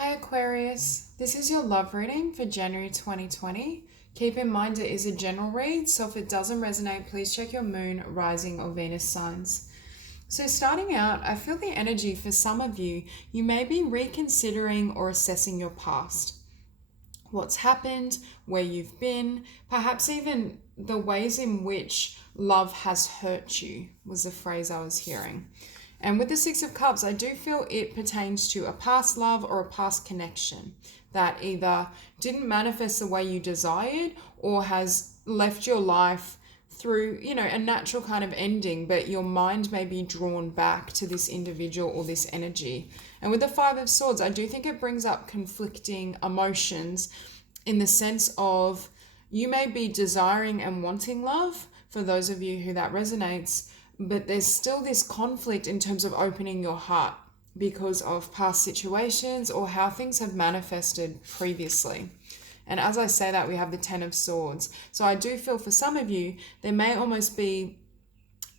Hi Aquarius, this is your love reading for January 2020. Keep in mind it is a general read, so if it doesn't resonate, please check your moon, rising, or Venus signs. So starting out, I feel the energy for some of you, you may be reconsidering or assessing your past. What's happened, where you've been, perhaps even the ways in which love has hurt you was the phrase I was hearing. And with the Six of Cups, I do feel it pertains to a past love or a past connection that either didn't manifest the way you desired or has left your life through, a natural kind of ending, but your mind may be drawn back to this individual or this energy. And with the Five of Swords, I do think it brings up conflicting emotions in the sense of you may be desiring and wanting love, for those of you who that resonates, but there's still this conflict in terms of opening your heart because of past situations or how things have manifested previously. And as I say that, we have the Ten of Swords. So I do feel for some of you, there may almost be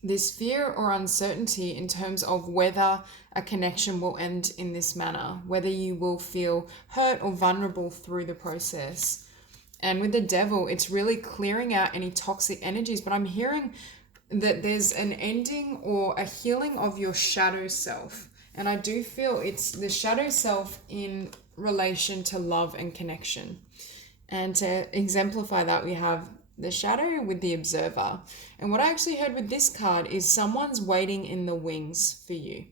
this fear or uncertainty in terms of whether a connection will end in this manner, whether you will feel hurt or vulnerable through the process. And with the Devil, it's really clearing out any toxic energies, but I'm hearing that there's an ending or a healing of your shadow self. And I do feel it's the shadow self in relation to love and connection. And to exemplify that, we have the shadow with the Observer. And what I actually heard with this card is someone's waiting in the wings for you.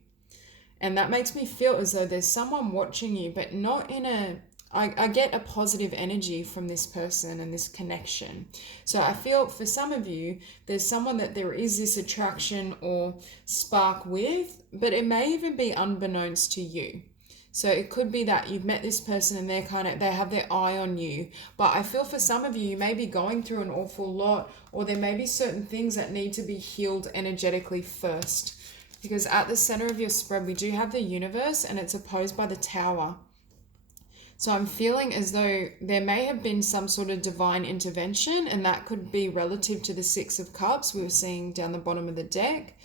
And that makes me feel as though there's someone watching you, but not in a... I get a positive energy from this person and this connection. So I feel for some of you, there's someone that there is this attraction or spark with, but it may even be unbeknownst to you. So it could be that you've met this person and they have their eye on you. But I feel for some of you, you may be going through an awful lot, or there may be certain things that need to be healed energetically first. Because at the center of your spread, we do have the Universe, and it's opposed by the Tower. So I'm feeling as though there may have been some sort of divine intervention, and that could be relative to the Six of Cups we were seeing down the bottom of the deck,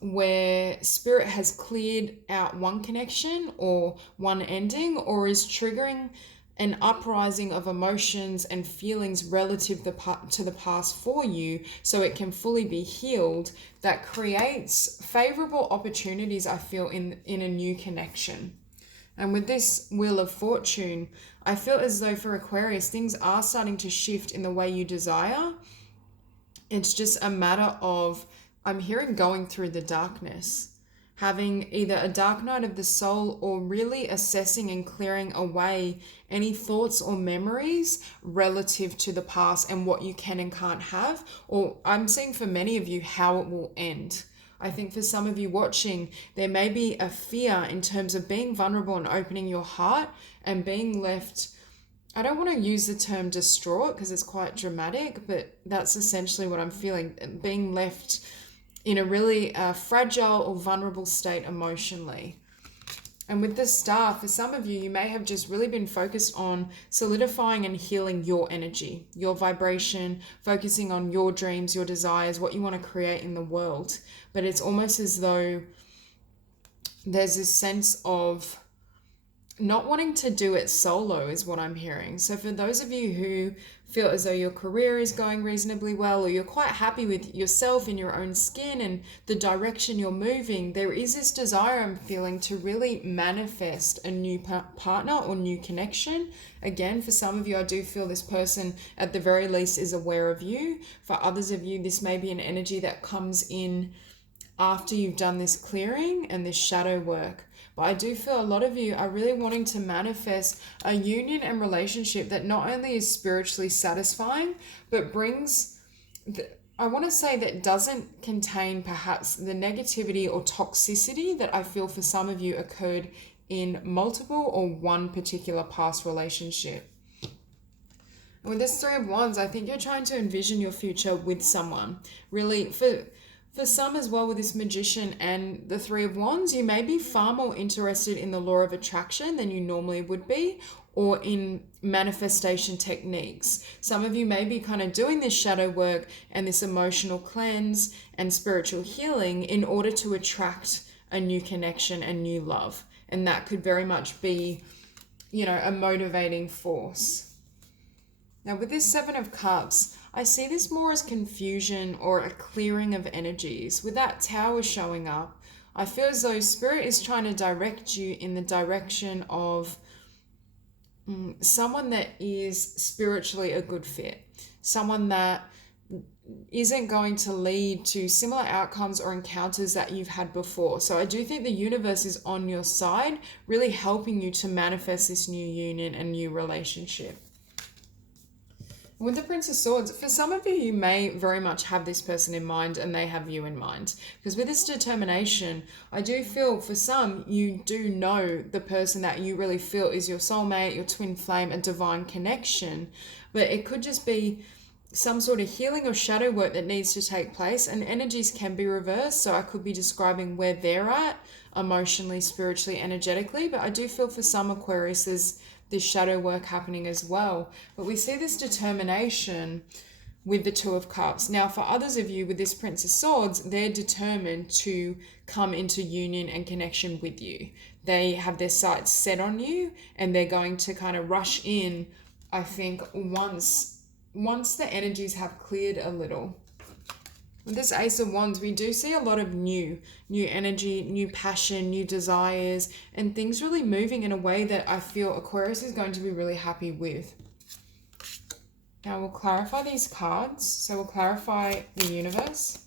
where Spirit has cleared out one connection or one ending, or is triggering an uprising of emotions and feelings relative to the past for you, so it can fully be healed, that creates favorable opportunities, I feel, in a new connection. And with this Wheel of Fortune, I feel as though for Aquarius, things are starting to shift in the way you desire. It's just a matter of, I'm hearing, going through the darkness, having either a dark night of the soul, or really assessing and clearing away any thoughts or memories relative to the past and what you can and can't have. Or I'm seeing for many of you how it will end. I think for some of you watching, there may be a fear in terms of being vulnerable and opening your heart and being left, I don't want to use the term distraught because it's quite dramatic, but that's essentially what I'm feeling, being left in a really fragile or vulnerable state emotionally. And with the Star, for some of you, you may have just really been focused on solidifying and healing your energy, your vibration, focusing on your dreams, your desires, what you want to create in the world. But it's almost as though there's this sense of not wanting to do it solo is what I'm hearing. So for those of you who feel as though your career is going reasonably well, or you're quite happy with yourself in your own skin and the direction you're moving, there is this desire I'm feeling to really manifest a new partner or new connection. Again, for some of you, I do feel this person at the very least is aware of you. For others of you, this may be an energy that comes in after you've done this clearing and this shadow work. But I do feel a lot of you are really wanting to manifest a union and relationship that not only is spiritually satisfying, but brings, I want to say, that doesn't contain perhaps the negativity or toxicity that I feel for some of you occurred in multiple or one particular past relationship. And with this Three of Wands, I think you're trying to envision your future with someone. Really, for some as well, with this Magician and the Three of Wands, you may be far more interested in the law of attraction than you normally would be, or in manifestation techniques. Some of you may be kind of doing this shadow work and this emotional cleanse and spiritual healing in order to attract a new connection and new love. And that could very much be, you know, a motivating force. Now with this Seven of Cups, I see this more as confusion or a clearing of energies. With that Tower showing up, I feel as though Spirit is trying to direct you in the direction of someone that is spiritually a good fit. Someone that isn't going to lead to similar outcomes or encounters that you've had before. So I do think the universe is on your side, really helping you to manifest this new union and new relationship. With the Prince of Swords, for some of you, you may very much have this person in mind and they have you in mind. Because with this determination, I do feel for some, you do know the person that you really feel is your soulmate, your twin flame, a divine connection. But it could just be some sort of healing or shadow work that needs to take place, and energies can be reversed. So I could be describing where they're at emotionally, spiritually, energetically. But I do feel for some Aquarius, there's this shadow work happening as well. But we see this determination with the Two of Cups. Now, for others of you with this Prince of Swords, they're determined to come into union and connection with you. They have their sights set on you and they're going to kind of rush in, I think, once the energies have cleared a little. With this Ace of Wands, we do see a lot of new energy, new passion, new desires, and things really moving in a way that I feel Aquarius is going to be really happy with. Now we'll clarify these cards. So we'll clarify the universe.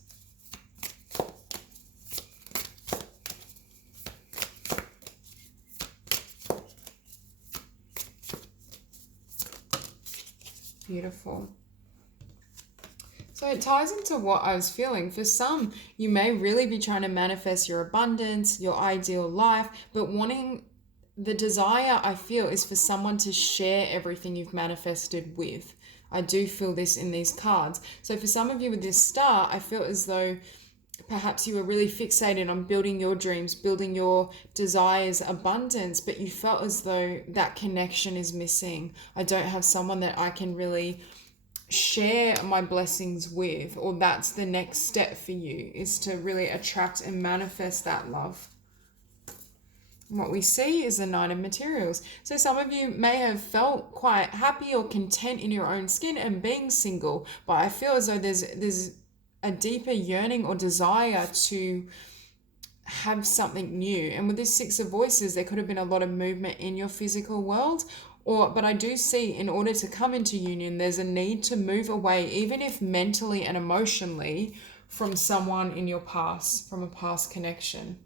Beautiful. So it ties into what I was feeling. For some, you may really be trying to manifest your abundance, your ideal life, but wanting, the desire I feel is for someone to share everything you've manifested with. I do feel this in these cards. So for some of you with this Star, I feel as though perhaps you were really fixated on building your dreams, building your desires, abundance, but you felt as though that connection is missing. I don't have someone that I can really share my blessings with, or that's the next step for you, is to really attract and manifest that love. What we see is the Knight of Materials. So some of you may have felt quite happy or content in your own skin and being single, but I feel as though there's a deeper yearning or desire to have something new. And with this Six of Voices, there could have been a lot of movement in your physical world, but I do see in order to come into union, there's a need to move away, even if mentally and emotionally, from someone in your past, from a past connection.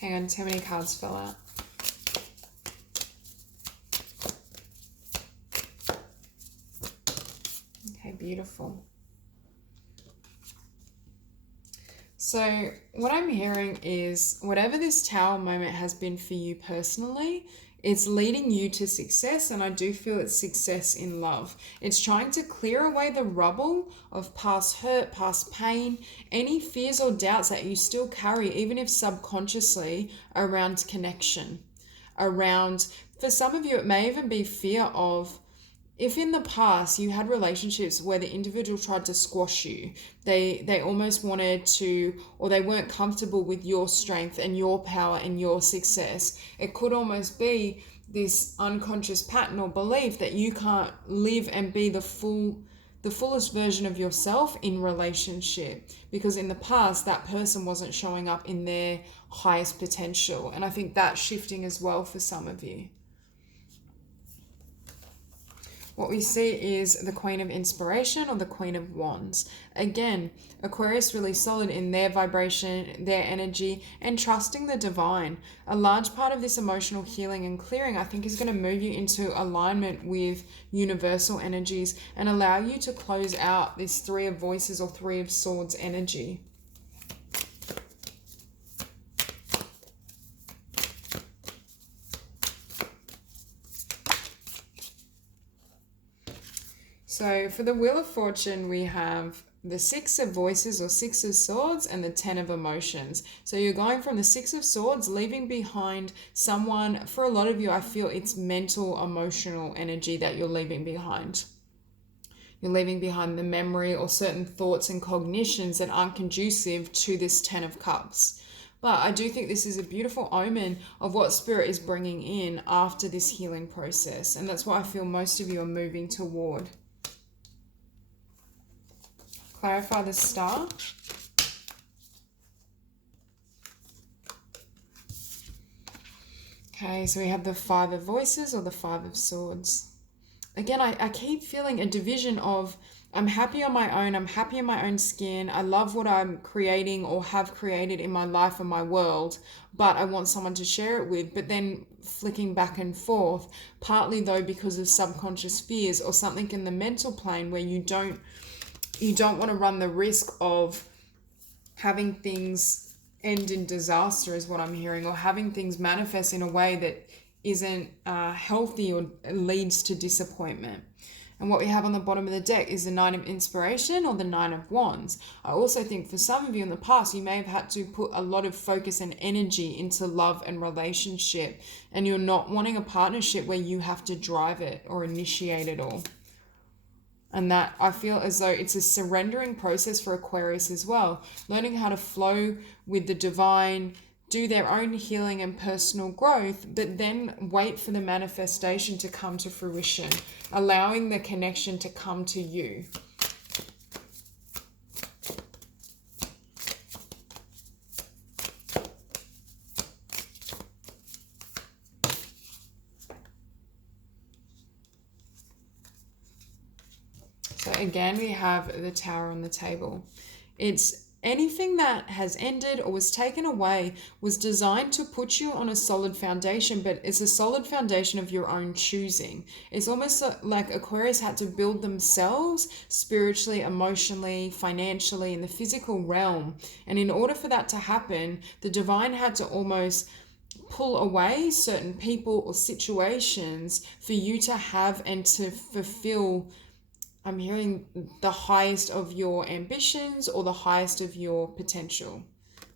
Hang on, too many cards fell out. Okay, beautiful. So what I'm hearing is whatever this Tower moment has been for you personally, it's leading you to success, and I do feel it's success in love. It's trying to clear away the rubble of past hurt, past pain, any fears or doubts that you still carry, even if subconsciously, around connection. For some of you, it may even be fear of, if in the past you had relationships where the individual tried to squash you, they almost wanted to, or they weren't comfortable with your strength and your power and your success, it could almost be this unconscious pattern or belief that you can't live and be the fullest version of yourself in relationship, because in the past that person wasn't showing up in their highest potential. And I think that's shifting as well for some of you. What we see is the Queen of Inspiration or the Queen of Wands. Again, Aquarius really solid in their vibration, their energy, and trusting the divine. A large part of this emotional healing and clearing, I think, is going to move you into alignment with universal energies and allow you to close out this Three of Voices or Three of Swords energy. So for the Wheel of Fortune, we have the Six of Voices or Six of Swords and the Ten of Emotions. So you're going from the Six of Swords, leaving behind someone. For a lot of you, I feel it's mental, emotional energy that you're leaving behind. You're leaving behind the memory or certain thoughts and cognitions that aren't conducive to this Ten of Cups. But I do think this is a beautiful omen of what Spirit is bringing in after this healing process. And that's what I feel most of you are moving toward. Clarify the Star. Okay, so we have the Five of Voices or the Five of Swords. Again, I keep feeling a division of I'm happy on my own, I'm happy in my own skin, I love what I'm creating or have created in my life and my world, but I want someone to share it with, but then flicking back and forth, partly though because of subconscious fears or something in the mental plane where you don't want to run the risk of having things end in disaster is what I'm hearing, or having things manifest in a way that isn't healthy or leads to disappointment. And what we have on the bottom of the deck is the Nine of Inspiration or the Nine of Wands. I also think for some of you in the past, you may have had to put a lot of focus and energy into love and relationship, and you're not wanting a partnership where you have to drive it or initiate it all. And that I feel as though it's a surrendering process for Aquarius as well, learning how to flow with the divine, do their own healing and personal growth, but then wait for the manifestation to come to fruition, allowing the connection to come to you. So again, we have the Tower on the table. It's anything that has ended or was taken away was designed to put you on a solid foundation, but it's a solid foundation of your own choosing. It's almost like Aquarius had to build themselves spiritually, emotionally, financially, in the physical realm. And in order for that to happen, the divine had to almost pull away certain people or situations for you to have and to fulfill, I'm hearing, the highest of your ambitions or the highest of your potential.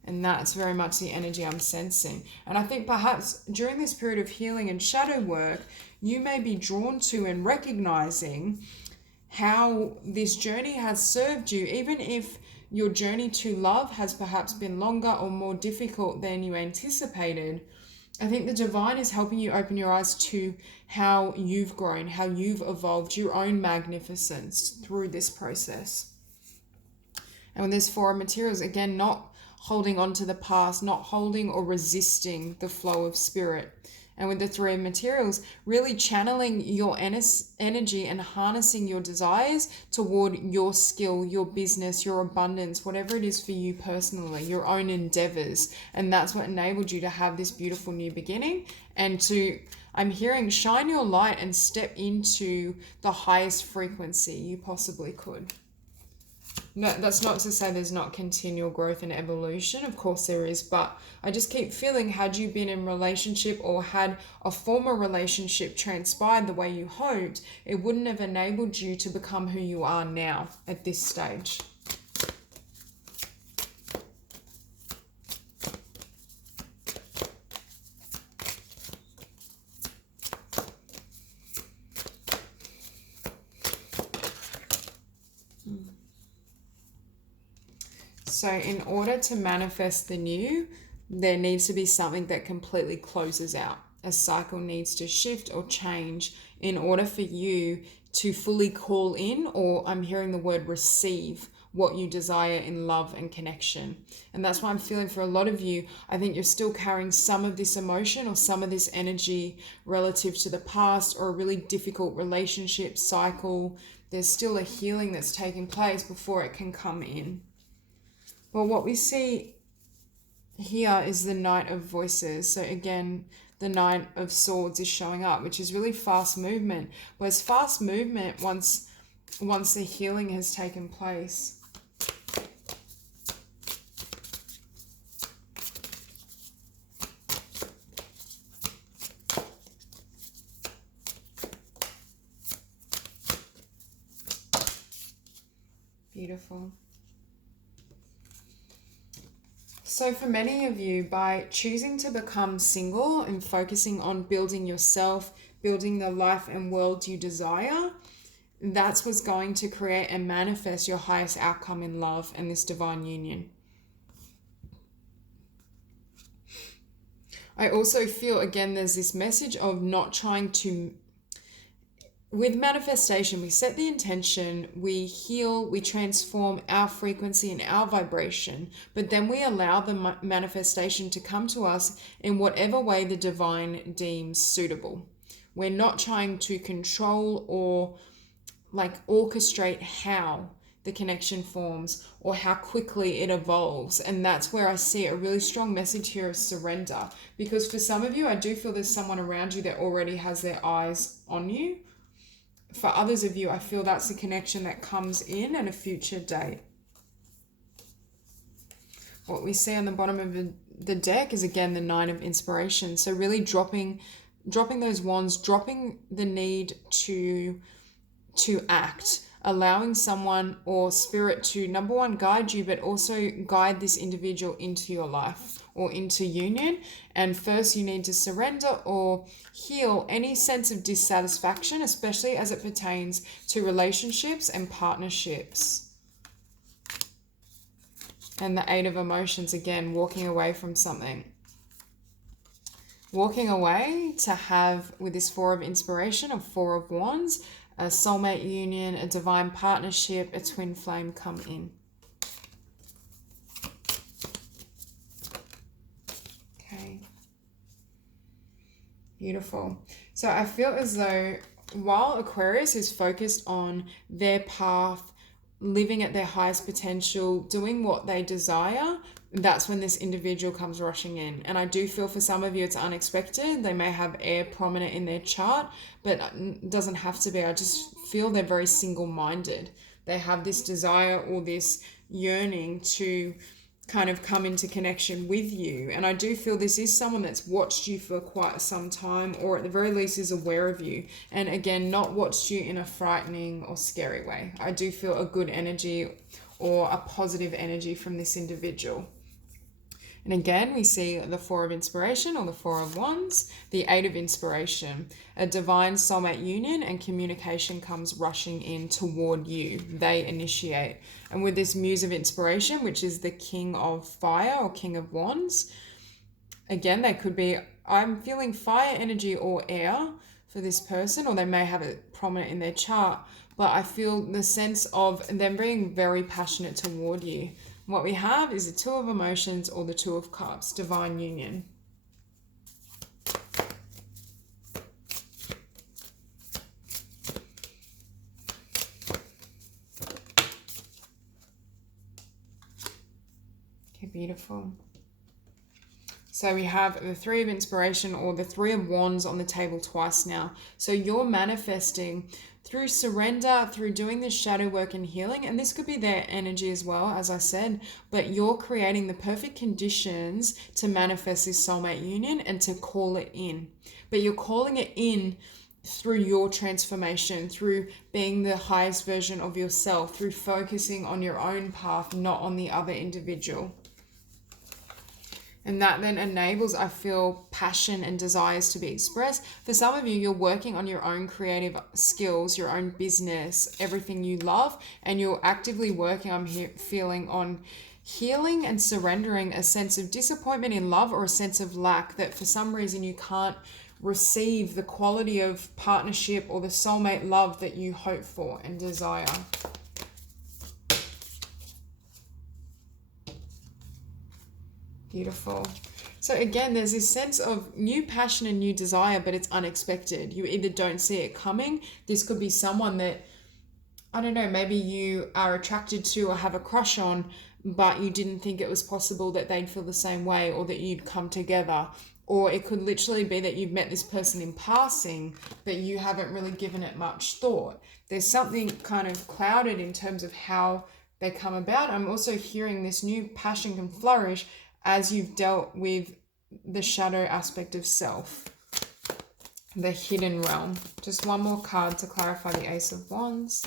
And that's very much the energy I'm sensing. And I think perhaps during this period of healing and shadow work, you may be drawn to and recognizing how this journey has served you, even if your journey to love has perhaps been longer or more difficult than you anticipated. I think the divine is helping you open your eyes to how you've grown, how you've evolved, your own magnificence through this process. And with this Four of Materials, again, not holding on to the past, not holding or resisting the flow of spirit. And with the Three of Materials, really channeling your energy and harnessing your desires toward your skill, your business, your abundance, whatever it is for you personally, your own endeavors. And that's what enabled you to have this beautiful new beginning and to, I'm hearing, shine your light and step into the highest frequency you possibly could. No, that's not to say there's not continual growth and evolution. Of course there is, but I just keep feeling, had you been in relationship or had a former relationship transpired the way you hoped, it wouldn't have enabled you to become who you are now at this stage. So in order to manifest the new, there needs to be something that completely closes out. A cycle needs to shift or change in order for you to fully call in, or I'm hearing the word receive, what you desire in love and connection. And that's why I'm feeling for a lot of you, I think you're still carrying some of this emotion or some of this energy relative to the past or a really difficult relationship cycle. There's still a healing that's taking place before it can come in. Well, what we see here is the Knight of Voices. So again, the Knight of Swords is showing up, which is really fast movement. Well, it's fast movement once the healing has taken place. Beautiful. So for many of you, by choosing to become single and focusing on building yourself, building the life and world you desire, that's what's going to create and manifest your highest outcome in love and this divine union. I also feel, again, there's this message of not trying to... With manifestation, we set the intention, we heal, we transform our frequency and our vibration, but then we allow the manifestation to come to us in whatever way the divine deems suitable. We're not trying to control or orchestrate how the connection forms or how quickly it evolves. And that's where I see a really strong message here of surrender, because for some of you, I do feel there's someone around you that already has their eyes on you. For others of you, I feel that's a connection that comes in at a future date. What we see on the bottom of the deck is, again, the Nine of Inspiration. So really dropping those wands, dropping the need to act, allowing someone or spirit to, number one, guide you, but also guide this individual into your life or into union. And first you need to surrender or heal any sense of dissatisfaction, especially as it pertains to relationships and partnerships. And the Eight of Emotions, again, walking away from something. Walking away to have, with this Four of Inspiration, a Four of Wands, a soulmate union, a divine partnership, a twin flame come in. Okay. Beautiful. So I feel as though while Aquarius is focused on their path, living at their highest potential, doing what they desire, that's when this individual comes rushing in. And I do feel for some of you it's unexpected. They may have air prominent in their chart, but it doesn't have to be. I just feel they're very single-minded. They have this desire or this yearning to kind of come into connection with you. And I do feel this is someone that's watched you for quite some time, or at the very least is aware of you. And again, not watched you in a frightening or scary way. I do feel a good energy or a positive energy from this individual. And again, we see the Four of Inspiration or the Four of Wands, the Eight of Inspiration, a divine soulmate union, and communication comes rushing in toward you. They initiate. And with this Muse of Inspiration, which is the King of Fire or King of Wands, again, they could be, I'm feeling fire energy or air for this person, or they may have it prominent in their chart, but I feel the sense of them being very passionate toward you. What we have is the Two of Emotions or the Two of Cups, divine union. Okay, beautiful. So we have the Three of Inspiration or the Three of Wands on the table twice now. So you're manifesting through surrender, through doing this shadow work and healing, and this could be their energy as well, as I said, but you're creating the perfect conditions to manifest this soulmate union and to call it in. But you're calling it in through your transformation, through being the highest version of yourself, through focusing on your own path, not on the other individual. And that then enables, I feel, passion and desires to be expressed. For some of you, you're working on your own creative skills, your own business, everything you love, and you're actively working, I'm feeling, on healing and surrendering a sense of disappointment in love or a sense of lack that for some reason you can't receive the quality of partnership or the soulmate love that you hope for and desire. Beautiful. So again, there's this sense of new passion and new desire, but it's unexpected. You either don't see it coming. This could be someone that, I don't know, maybe you are attracted to or have a crush on, but you didn't think it was possible that they'd feel the same way or that you'd come together. Or it could literally be that you've met this person in passing, but you haven't really given it much thought. There's something kind of clouded in terms of how they come about. I'm also hearing this new passion can flourish as you've dealt with the shadow aspect of self, the hidden realm. Just one more card to clarify the Ace of Wands.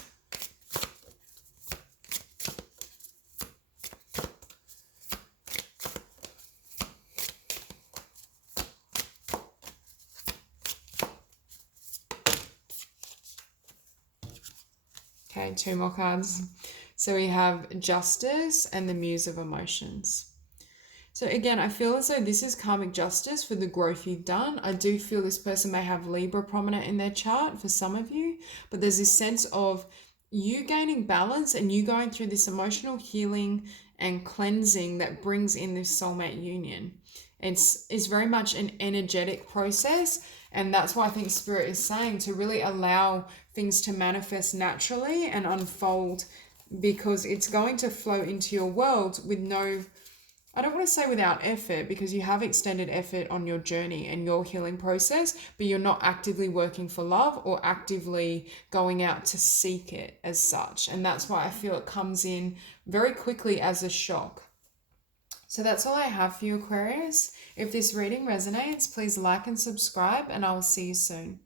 Okay, 2 more cards. So we have Justice and the Muse of Emotions. So again, I feel as though this is karmic justice for the growth you've done. I do feel this person may have Libra prominent in their chart for some of you, but there's this sense of you gaining balance and you going through this emotional healing and cleansing that brings in this soulmate union. It's very much an energetic process, and that's why I think Spirit is saying to really allow things to manifest naturally and unfold, because it's going to flow into your world with no, I don't want to say without effort, because you have extended effort on your journey and your healing process, but you're not actively working for love or actively going out to seek it as such. And that's why I feel it comes in very quickly as a shock. So that's all I have for you, Aquarius. If this reading resonates, please like and subscribe, and I will see you soon.